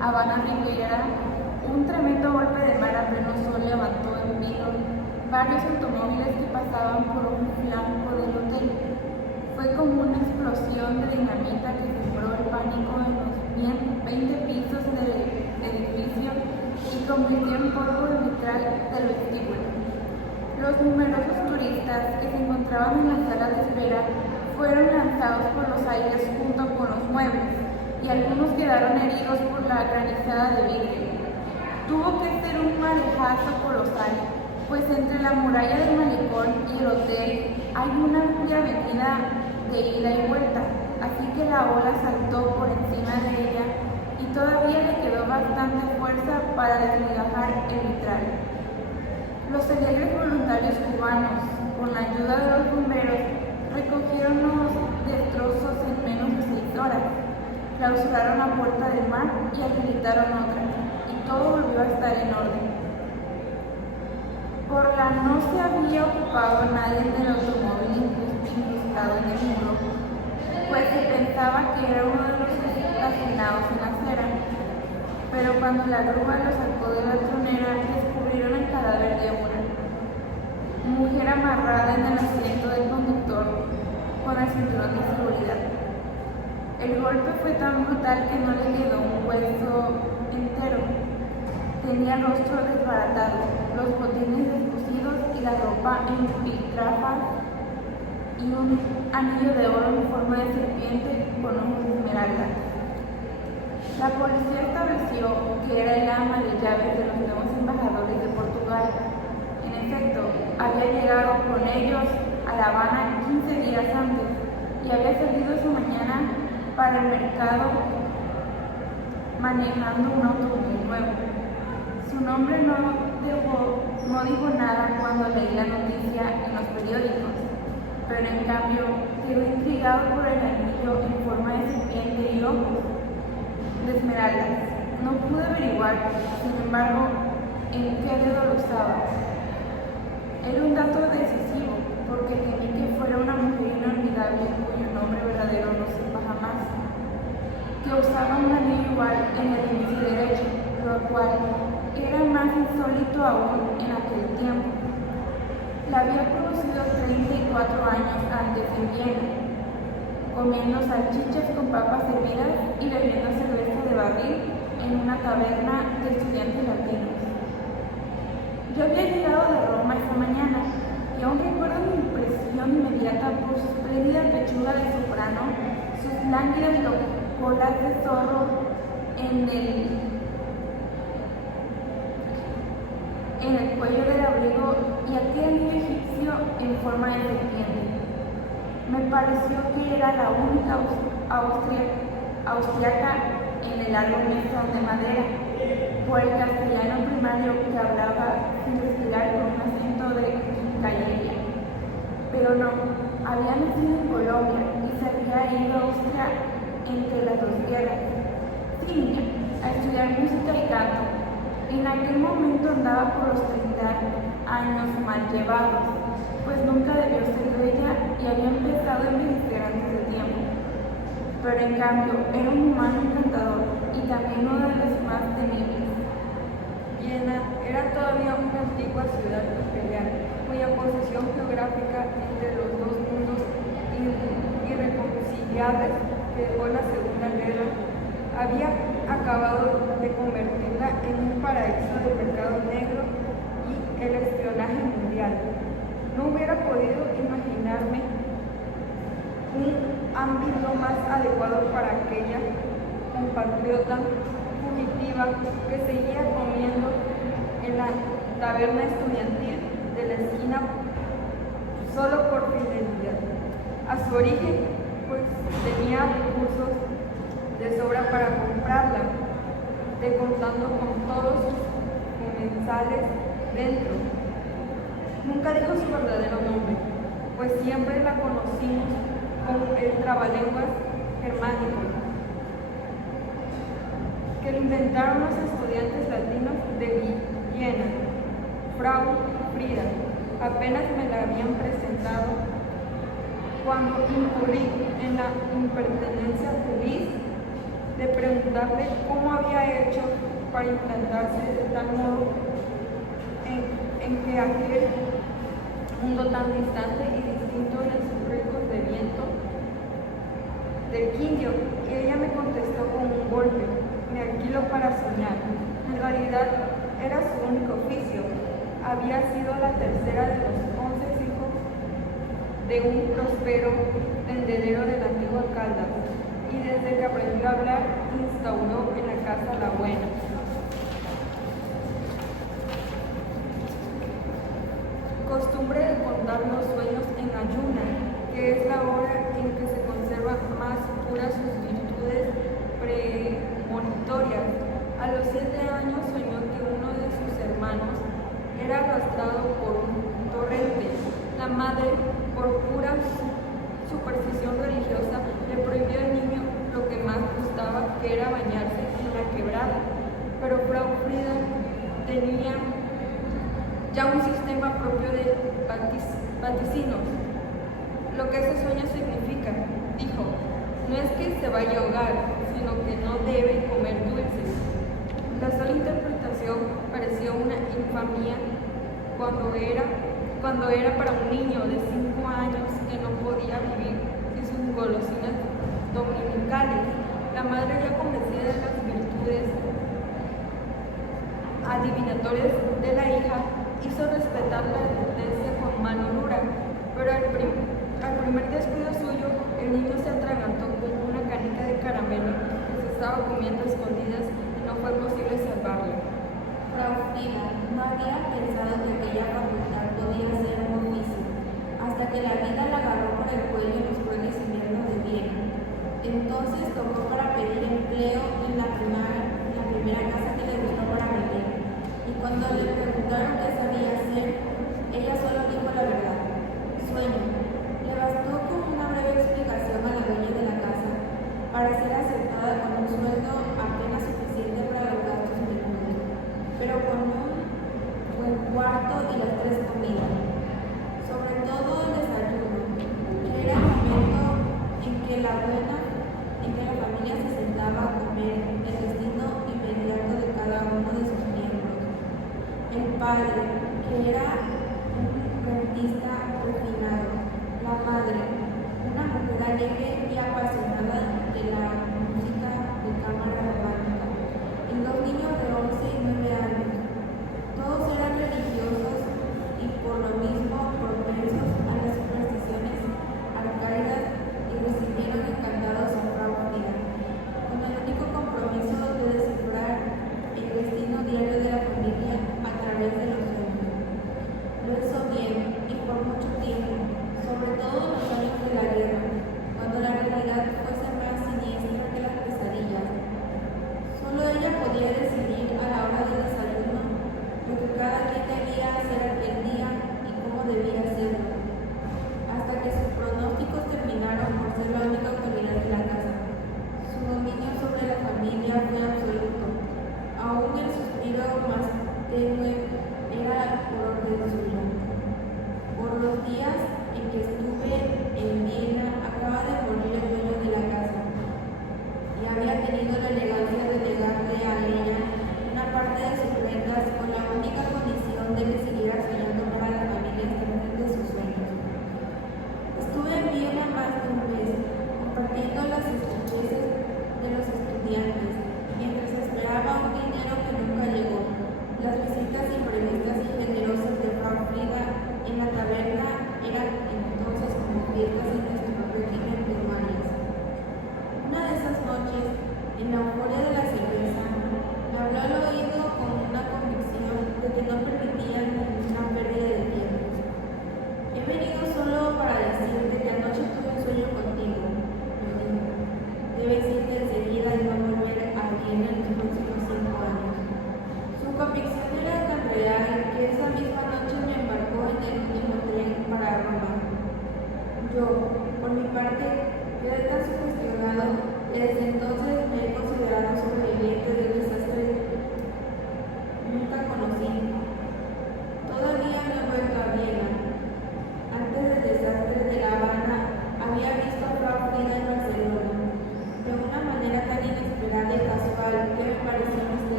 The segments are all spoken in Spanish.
Habana Rivera, un tremendo golpe de mar a pleno sol levantó en vilo varios automóviles que pasaban por un flanco del hotel. Fue como una explosión de dinamita que sembró el pánico en los 20 pisos del edificio y convirtió en polvo de vitral del vestíbulo. Los numerosos turistas que se encontraban en la sala de espera fueron lanzados por los aires junto con los muebles, y algunos quedaron heridos por la granizada de vidrio. Tuvo que ser un marejazo colosal, pues entre la muralla del malecón y el hotel hay una amplia avenida de ida y vuelta, así que la ola saltó por encima de ella y todavía le quedó bastante fuerza para desmigajar el vitral. Los alegres voluntarios cubanos, con la ayuda de los bomberos, recogieron los destrozos en menos de 6 horas, clausuraron la puerta del mar y habilitaron otra, y todo volvió a estar en orden. Por la no se había ocupado nadie del automóvil incrustado en el muro, pues se pensaba que era uno de los estacionados en la acera, pero cuando la grúa lo sacó de la tronera, descubrieron el cadáver de una mujer amarrada en el asiento del conductor con el cinturón de seguridad. El golpe fue tan brutal que no le quedó un hueso entero. Tenía el rostro desbaratado, los botines descosidos y la ropa en piltrafas y un anillo de oro en forma de serpiente con ojos de esmeralda. La policía estableció que era el ama de llaves de los nuevos embajadores de Portugal. En efecto, había llegado con ellos a La Habana 15 días antes y había salido esa mañana para el mercado manejando un automóvil nuevo. Su nombre no dijo nada cuando leí la noticia en los periódicos, pero en cambio quedó intrigado por el anillo en forma de serpiente y ojos de esmeraldas. No pude averiguar, sin embargo, en qué dedo lo usaba. Era un dato decisivo, porque temí que fuera una mujer inolvidable cuyo nombre verdadero no sepa jamás, que usaba un anillo igual en el índice derecho, lo cual era más insólito aún en aquel tiempo. La había conocido 34 años antes en Viena, comiendo salchichas con papas hervidas y bebiendo cerveza de barril en una taberna de estudiantes latinos. Yo había llegado de Roma esa mañana y aún recuerdo mi impresión inmediata por su espléndida pechuga de soprano, sus lánguidas colas de zorro en el cuello del abrigo y aquel anillo egipcio en forma de serpiente. Me pareció que era la única austriaca en el largo mesón de madera, por el castellano primario que hablaba sin respirar con un acento de callería. Pero no, había nacido en Colombia y se había ido a Austria entre las dos guerras. Sí, niña, a estudiar música y canto. En aquel momento andaba por los 30 años mal llevados, pues nunca debió ser bella y había empezado a envejecer antes de tiempo. Pero en cambio era un humano encantador y también uno de los más temibles. Viena era todavía una antigua ciudad imperial, cuya posición geográfica entre los dos mundos irreconciliables que dejó la Segunda Guerra había acabado de convertirla en un paraíso del mercado negro y el espionaje mundial. No hubiera podido imaginarme un ámbito más adecuado para aquella compatriota fugitiva que seguía comiendo en la taberna estudiantil de la esquina solo por fidelidad a su origen, pues tenía recursos de sobra para comprarla, contando con todos sus comensales dentro. Nunca dijo su verdadero nombre, pues siempre la conocimos como el trabalenguas germánico, que lo inventaron los estudiantes latinos de Viena. Frau Frida, apenas me la habían presentado cuando incurrí en la impertinencia feliz de preguntarle cómo había hecho para implantarse de tal modo en que aquel mundo tan distante y distinto en sus ricos de viento del Quindio, y ella me contestó con un golpe: me alquilo para soñar. En realidad era su único oficio. Había sido la tercera de los 11 hijos de un próspero tendedero del antiguo Caldas, y desde que aprendió a hablar instauró en la casa la buena. Costumbre de contar los sueños en ayuna, que es la hora en que se conservan más puras sus virtudes premonitorias. A los 7 años soñó que uno de sus hermanos era arrastrado por un torrente. La madre, por pura superstición religiosa, le prohibió al niño lo que más gustaba, que era bañarse en la quebrada. Pero Frau Frida tenía ya un sistema propio de vaticinos. Lo que ese sueño significa, dijo, no es que se vaya a ahogar, sino que no debe comer dulces. La sola interpretación pareció una infamia cuando era para un niño de 5 años que no podía vivir sin sus golosinas dominicales. La madre, ya convencida de las virtudes adivinatorias de la hija, hizo respetar la advertencia con mano dura, pero al primer descuido suyo, el niño se atragantó con una canica de caramelo que se estaba comiendo a escondidas y no fue posible salvarle. Frau Frida no había pensado que aquella facultad podía ser un oficio, hasta que la vida la agarró por el cuello en los crueles inviernos de Viena. Entonces tocó para pedir empleo en la primera casa que le gustó para vivir. Y cuando le preguntaron qué sabía hacer, ella solo dijo la verdad: sueño. Le bastó con una breve explicación a la dueña de la casa para ser aceptada con un sueldo apenas suficiente para los gastos menús, pero con un buen cuarto y las 3 comidas. Sobre todo el desayuno, que era el momento en que la familia se sentaba a comer el destino inmediato de cada uno de sus miembros. El padre, que era un rentista refinado; la madre, una mujer alegre y apasionada de la música de cámara romántica; y 2 niños de 11 y 9 años. Todos eran religiosos y por lo mismo propensos a las supersticiones arcaicas, y recibieron encantados a Frau Frida, con el único compromiso de descifrar el destino diario de la familia a través de los sueños.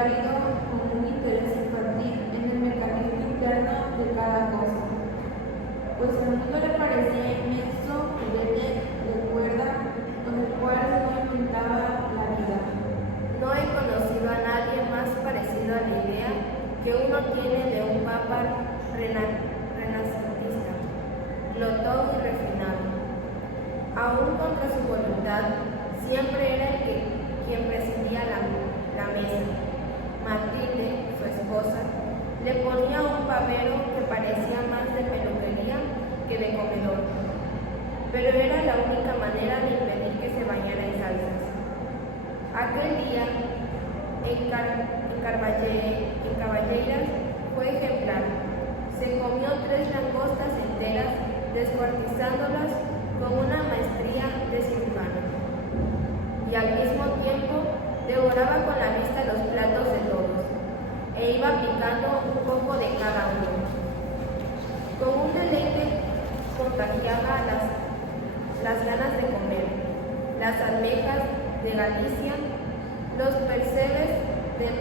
válido con un interés infantil en el mecanismo interno de cada cosa, pues el mundo le parecía inmenso filete de cuerda con el cual se inventaba la vida. No he conocido a nadie más parecido a la idea que uno tiene de un papa renacentista, glotón y refinado. Aún contra su voluntad, siempre era quien presidía la mesa. Matilde, su esposa, le ponía un pavero que parecía más de peluquería que de comedor, pero era la única manera de impedir que se bañara en salsas. Aquel día, en Caballeiras, fue ejemplar. Se comió 3 langostas enteras, descuartizándolas con una maestría de cirujano. Y al mismo tiempo devoraba con la vista los platos de todos, e iba picando un poco de cada uno. Con un deleite contagiaba las ganas de comer, las almejas de Galicia, los percebes del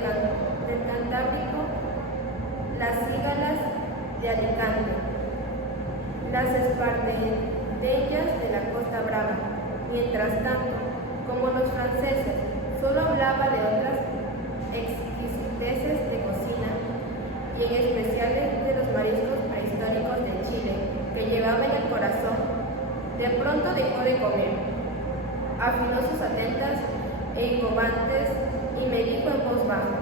Cantábrico, las cígalas de Alicante, las espardeñas de la Costa Brava. Mientras tanto, como los franceses solo hablaba de otras exquisiteces de cocina, y en especial de los mariscos prehistóricos de Chile, que llevaba en el corazón, de pronto dejó de comer, afinó sus atentas e incobantes y me dijo en voz baja: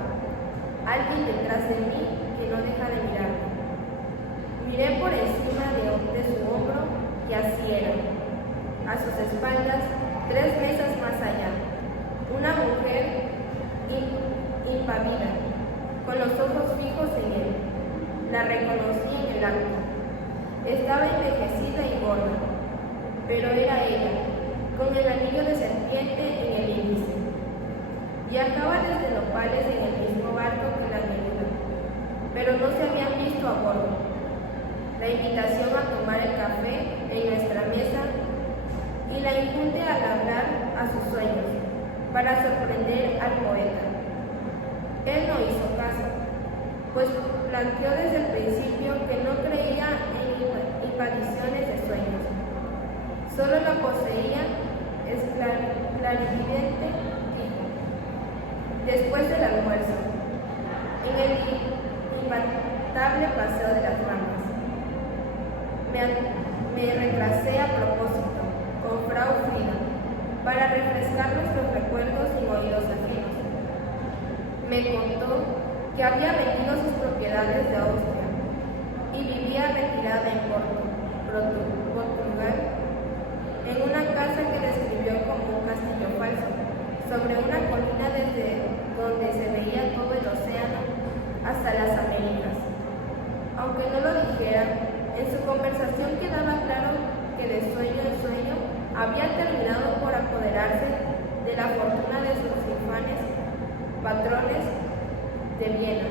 alguien detrás de mí que no deja de mirarme. Miré por encima de su hombro y así era. A sus espaldas, 3 mesas más allá, una mujer impávida, con los ojos fijos en él. La reconocí en el acto. Estaba envejecida y gorda, pero era ella, con el anillo de serpiente en el índice. Viajaba desde Nopales en el mismo barco que la Neruda, pero no se habían visto a bordo. La invitación a tomar el café en nuestra mesa y la injunte al hablar a sus sueños, para sorprender al poeta. Él no hizo caso, pues planteó desde el principio que no creía en impariciones de sueños. Solo lo poseía, es clarividente, dijo, después del almuerzo, en el imbatable paseo de las ramas. Me retrasé a propósito con Frau Frida para refrescar nuestros recuerdos sin oídos ajenos. Me contó que había vendido sus propiedades de Austria y vivía retirada en Portugal, en una casa que describió como un castillo falso, sobre una colina desde donde se veía todo el océano hasta las Américas. Aunque no lo dijera, en su conversación quedaba claro que de sueño en sueño había terminado por apoderarse de la fortuna de sus infames patrones de Viena.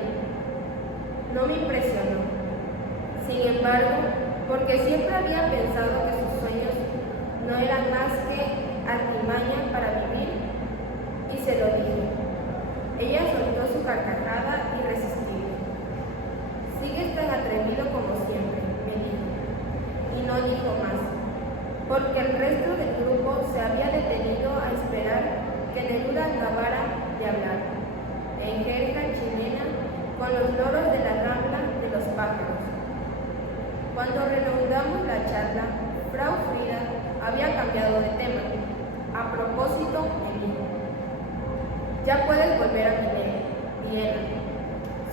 No me impresionó, sin embargo, porque siempre había pensado que sus sueños no eran más que artimaña para vivir, y se lo dije. Ella soltó su carcajada irresistible. Sigues tan atrevido como siempre, me dijo, y no dijo más, porque el resto del grupo se había detenido a esperar que Neruda acabara de hablar, en jerga chilena, con los loros de la rambla de los pájaros. Cuando reanudamos la charla, Frau Frida había cambiado de tema. A propósito, me dijo: ya puedes volver a Viena.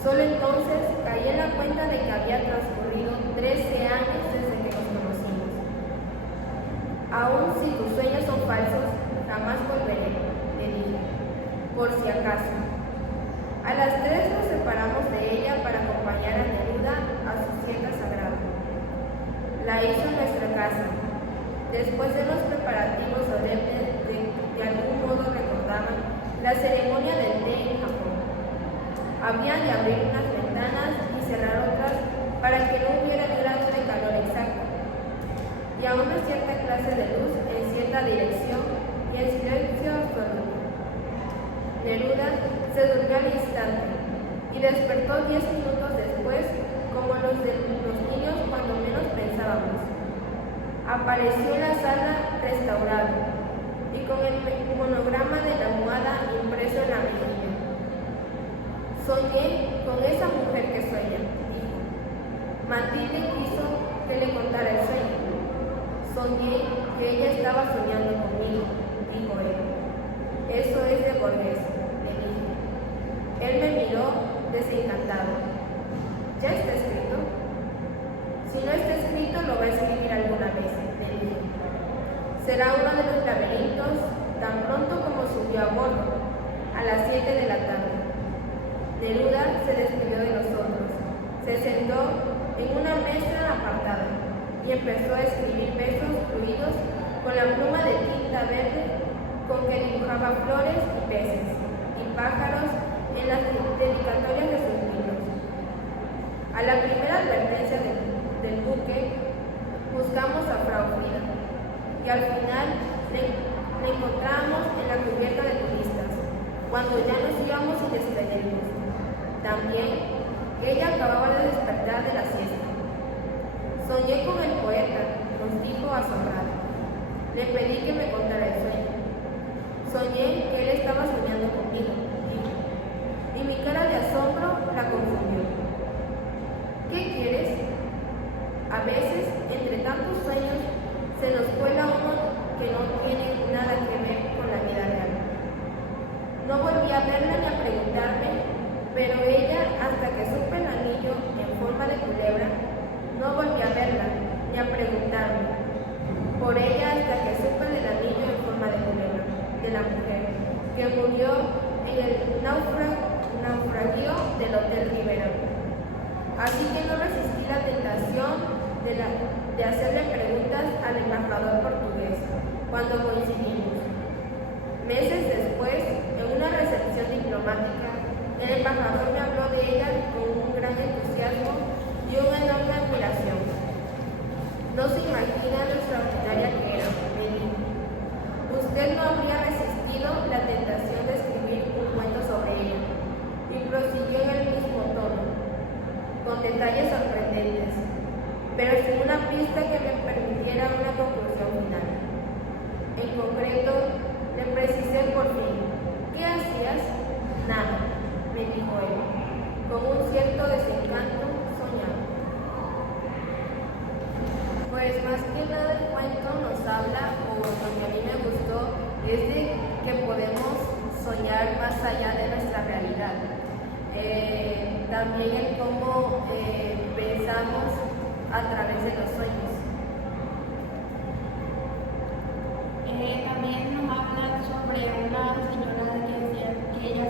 Solo entonces caí en la cuenta de que había transcurrido 13 años desde que nos conocimos. Aún si tus sueños son falsos, jamás volveré, le dije, por si acaso. A las 3 nos separamos de ella para acompañar a Neruda a su siesta sagrada. La hizo en nuestra casa. Después de los preparativos solemnes de algún modo recordaban la ceremonia del té en Japón. Habían de abrir unas ventanas y cerrar otras para que no hubiera el grado de calor exacto, y a una cierta clase de luz en cierta dirección y en silencio absoluto. Neruda Se durmió al instante y despertó 10 minutos después, como los de los niños cuando menos pensábamos. Apareció en la sala restaurado y con el monograma de la almohada impreso en la mejilla. Soñé con esa mujer que sueña, dijo. Matilde quiso que le contara el sueño. Soñé que ella estaba soñando conmigo, dijo él. Eso es de Borges, le dije. Él me miró desencantado. ¿Ya está escrito? Si no está escrito, lo va a escribir alguna vez, le dije. Será uno de los laberintos tan pronto como subió a bordo, a las 7 de la tarde. Neruda se despidió de nosotros, se sentó en una mesa apartada y empezó a escribir versos fluidos con la pluma de tinta verde con que dibujaba flores y peces y pájaros en las dedicatorias de sus libros. A la primera advertencia del buque, buscamos a Frau Frida y al final le encontramos en la cubierta de turistas, cuando ya nos íbamos sin despedirnos. También ella acababa de despertar de la siesta. Soñé con el poeta, nos dijo asombrado. Le pedí que me contara el sueño. Soñé que él estaba soñando conmigo, dijo, y mi cara de asombro la confundió. ¿Qué quieres? A veces, entre tantos sueños, se nos cuela uno que no tiene nada que ver con la vida real. No volví a verla ni a preguntarme, pero ella, hasta que supe el anillo en forma de culebra, no volví a verla ni a preguntarme. Por ella, hasta que supe del anillo en forma de culebra, de la mujer, que murió en el naufragio del Hotel Rivera. Así que no resistí la tentación de hacerle preguntas al embajador portugués cuando coincidimos. Meses después, en una recepción diplomática, el embajador me habló de ella con un gran entusiasmo y una enorme admiración. No se imagina lo extraordinaria que era, me dijo. Usted no habría resistido la tentación de escribir un cuento sobre ella, y prosiguió en el mismo tono, con detalles sorprendentes, pero sin una pista que me permitiera una conclusión final. En concreto, le precisé por fin, ¿qué hacías? Nada, me dijo él, con un cierto desencanto soñado. Pues más que nada el cuento nos habla, o lo que a mí me gustó, es de que podemos soñar más allá de nuestra realidad. También el cómo pensamos a través de los sueños. También nos habla sobre una señora que decía que ella